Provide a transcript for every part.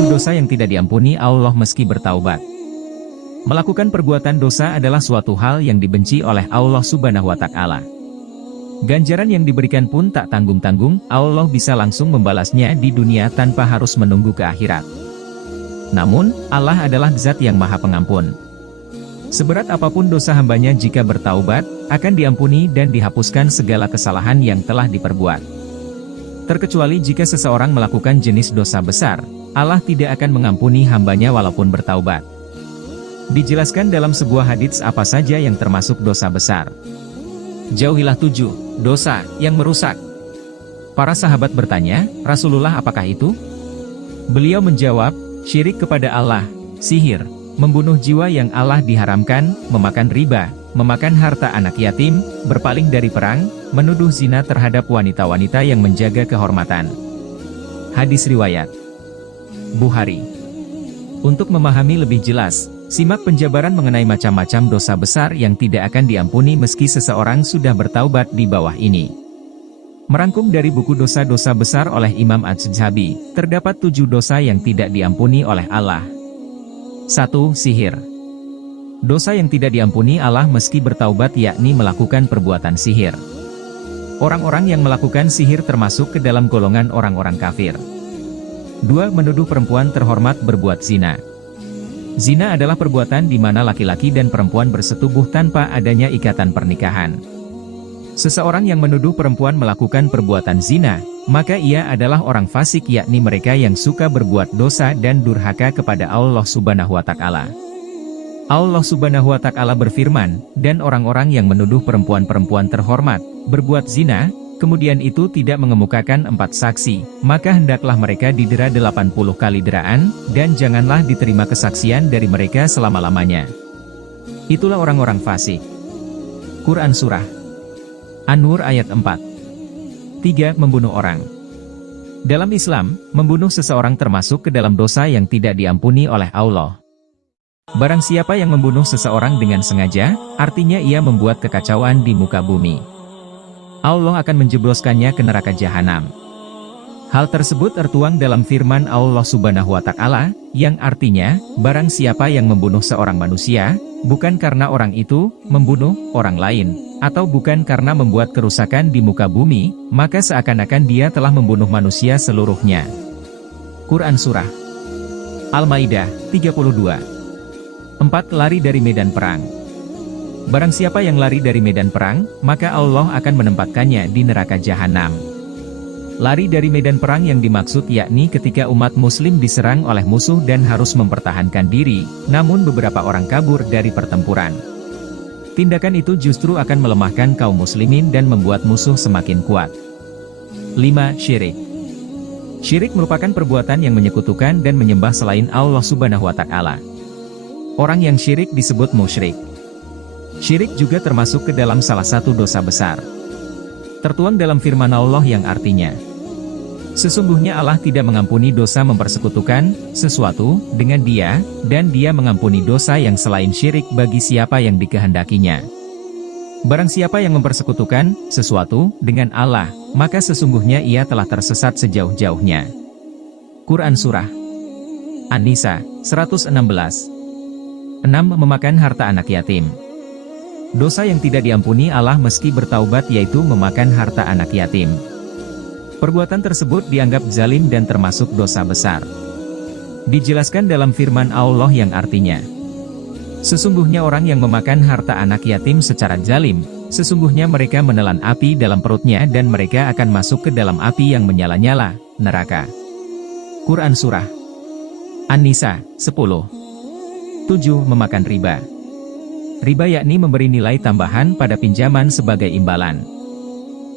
7 dosa yang tidak diampuni Allah meski bertaubat. Melakukan perbuatan dosa adalah suatu hal yang dibenci oleh Allah Subhanahu wa Ta'ala. Ganjaran yang diberikan pun tak tanggung-tanggung, Allah bisa langsung membalasnya di dunia tanpa harus menunggu ke akhirat. Namun, Allah adalah Zat yang Maha Pengampun. Seberat apapun dosa hambanya jika bertaubat, akan diampuni dan dihapuskan segala kesalahan yang telah diperbuat. Terkecuali jika seseorang melakukan jenis dosa besar, Allah tidak akan mengampuni hambanya walaupun bertaubat. Dijelaskan dalam sebuah hadits apa saja yang termasuk dosa besar. Jauhilah 7 dosa yang merusak. Para sahabat bertanya, Rasulullah, apakah itu? Beliau menjawab, syirik kepada Allah, sihir, membunuh jiwa yang Allah diharamkan, memakan riba, memakan harta anak yatim, berpaling dari perang, menuduh zina terhadap wanita-wanita yang menjaga kehormatan. Hadis riwayat Bukhari. Untuk memahami lebih jelas, simak penjabaran mengenai macam-macam dosa besar yang tidak akan diampuni meski seseorang sudah bertaubat di bawah ini. Merangkum dari buku Dosa-Dosa Besar oleh Imam Az-Zahabi, terdapat 7 dosa yang tidak diampuni oleh Allah. 1. Sihir. Dosa yang tidak diampuni Allah meski bertaubat yakni melakukan perbuatan sihir. Orang-orang yang melakukan sihir termasuk ke dalam golongan orang-orang kafir. 2. Menuduh perempuan terhormat berbuat zina. Zina adalah perbuatan di mana laki-laki dan perempuan bersetubuh tanpa adanya ikatan pernikahan. Seseorang yang menuduh perempuan melakukan perbuatan zina, maka ia adalah orang fasik yakni mereka yang suka berbuat dosa dan durhaka kepada Allah Subhanahu wa Ta'ala. Allah Subhanahu wa Ta'ala berfirman, dan orang-orang yang menuduh perempuan-perempuan terhormat berbuat zina, kemudian itu tidak mengemukakan 4 saksi, maka hendaklah mereka didera 80 kali deraan, dan janganlah diterima kesaksian dari mereka selama-lamanya. Itulah orang-orang fasik. Quran Surah An-Nur ayat 4. 3. Membunuh orang. Dalam Islam, membunuh seseorang termasuk ke dalam dosa yang tidak diampuni oleh Allah. Barang siapa yang membunuh seseorang dengan sengaja, artinya ia membuat kekacauan di muka bumi. Allah akan menjebloskannya ke neraka jahanam. Hal tersebut tertuang dalam firman Allah Subhanahu wa Ta'ala, yang artinya, barang siapa yang membunuh seorang manusia, bukan karena orang itu membunuh orang lain, atau bukan karena membuat kerusakan di muka bumi, maka seakan-akan dia telah membunuh manusia seluruhnya. Quran Surah Al-Maidah 32. 4. Lari dari medan perang. Barang siapa yang lari dari medan perang, maka Allah akan menempatkannya di neraka jahanam. Lari dari medan perang yang dimaksud yakni ketika umat muslim diserang oleh musuh dan harus mempertahankan diri, namun beberapa orang kabur dari pertempuran. Tindakan itu justru akan melemahkan kaum muslimin dan membuat musuh semakin kuat. 5. Syirik. Syirik merupakan perbuatan yang menyekutukan dan menyembah selain Allah Subhanahu wa Ta'ala. Orang yang syirik disebut musyrik. Syirik juga termasuk ke dalam salah satu dosa besar. Tertuang dalam firman Allah yang artinya, sesungguhnya Allah tidak mengampuni dosa mempersekutukan sesuatu dengan Dia, dan Dia mengampuni dosa yang selain syirik bagi siapa yang dikehendakinya. Barang siapa yang mempersekutukan sesuatu dengan Allah, maka sesungguhnya ia telah tersesat sejauh-jauhnya. Quran Surah An-Nisa 116. 6. Memakan harta anak yatim. Dosa yang tidak diampuni Allah meski bertaubat yaitu memakan harta anak yatim. Perbuatan tersebut dianggap zalim dan termasuk dosa besar. Dijelaskan dalam firman Allah yang artinya, sesungguhnya orang yang memakan harta anak yatim secara zalim, sesungguhnya mereka menelan api dalam perutnya dan mereka akan masuk ke dalam api yang menyala-nyala, neraka. Quran Surah An-Nisa 10. 7. Memakan riba. Riba yakni memberi nilai tambahan pada pinjaman sebagai imbalan.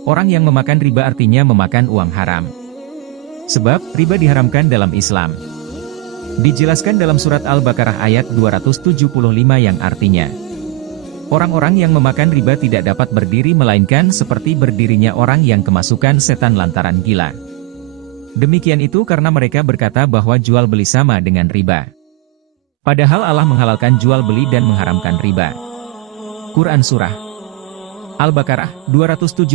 Orang yang memakan riba artinya memakan uang haram. Sebab, riba diharamkan dalam Islam. Dijelaskan dalam surat Al-Baqarah ayat 275 yang artinya, orang-orang yang memakan riba tidak dapat berdiri melainkan seperti berdirinya orang yang kemasukan setan lantaran gila. Demikian itu karena mereka berkata bahwa jual beli sama dengan riba. Padahal Allah menghalalkan jual beli dan mengharamkan riba. Quran Surah Al-Baqarah 275.